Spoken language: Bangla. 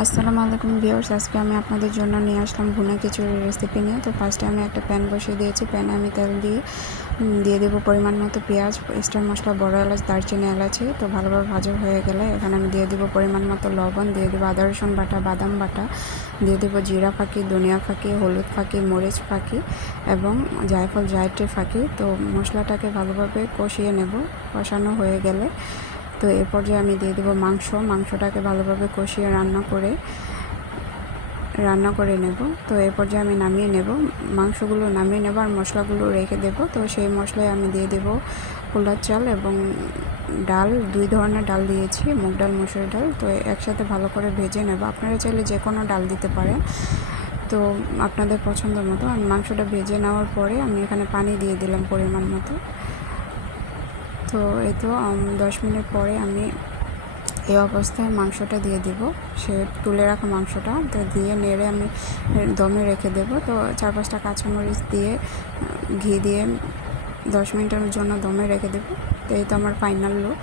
আসসালামু আলাইকুম ভিউয়ার্স, আজকে আমি আপনাদের জন্য নিয়ে আসলাম ভুনা খিচুড়ির রেসিপি নিয়ে। তো ফার্স্টে আমি একটা প্যান বসিয়ে দিয়েছি। প্যানে আমি তেল দিয়ে দেবো পরিমাণ মতো পেঁয়াজ, স্টার মশলা, বড় এলাচ, দারচিনি, এলাচি। তো ভালোভাবে ভাজা হয়ে গেলে এখানে আমি দিয়ে দেবো পরিমাণ মতো লবণ, দিয়ে দেবো আদা রসুন বাটা, বাদাম বাটা, দিয়ে দেবো জিরা ফাঁকি, ধনিয়া ফাঁকি, হলুদ ফাঁকি, মরিচ ফাঁকি এবং জায়ফল জায়ত্রী ফাঁকি। তো মশলাটাকে ভালোভাবে কষিয়ে নেব। কষানো হয়ে গেলে তো এ পর্যায়ে আমি দিয়ে দেবো মাংসটাকে ভালোভাবে কষিয়ে রান্না করে নেব। তো এ পর্যায়ে আমি নামিয়ে নেব, মাংসগুলো নামিয়ে নেব আর মশলাগুলো রেখে দেব। তো সেই মশলায় আমি দিয়ে দেব পোলার চাল এবং ডাল, 2 ধরনের ডাল দিয়েছি, মুগ ডাল, মসুর ডাল। তো একসাথে ভালো করে ভেজে নেব। আপনারা চাইলে যে কোনো ডাল দিতে পারেন, তো আপনাদের পছন্দ মতো। আমি মাংসটা ভেজে নেওয়ার পরে আমি এখানে পানি দিয়ে দিলাম পরিমাণ মতো। তো এই তো 10 মিনিট পরে আমি এই অবস্থায় মাংসটা দিয়ে দিব, সে তুলে রাখা মাংসটা। তো দিয়ে নেড়ে আমি দমে রেখে দেব। তো 4-5টা কাঁচামরিচ দিয়ে ঘি দিয়ে 10 মিনিটের জন্য দমে রেখে দেব। তো এই তো আমার ফাইনাল লুক।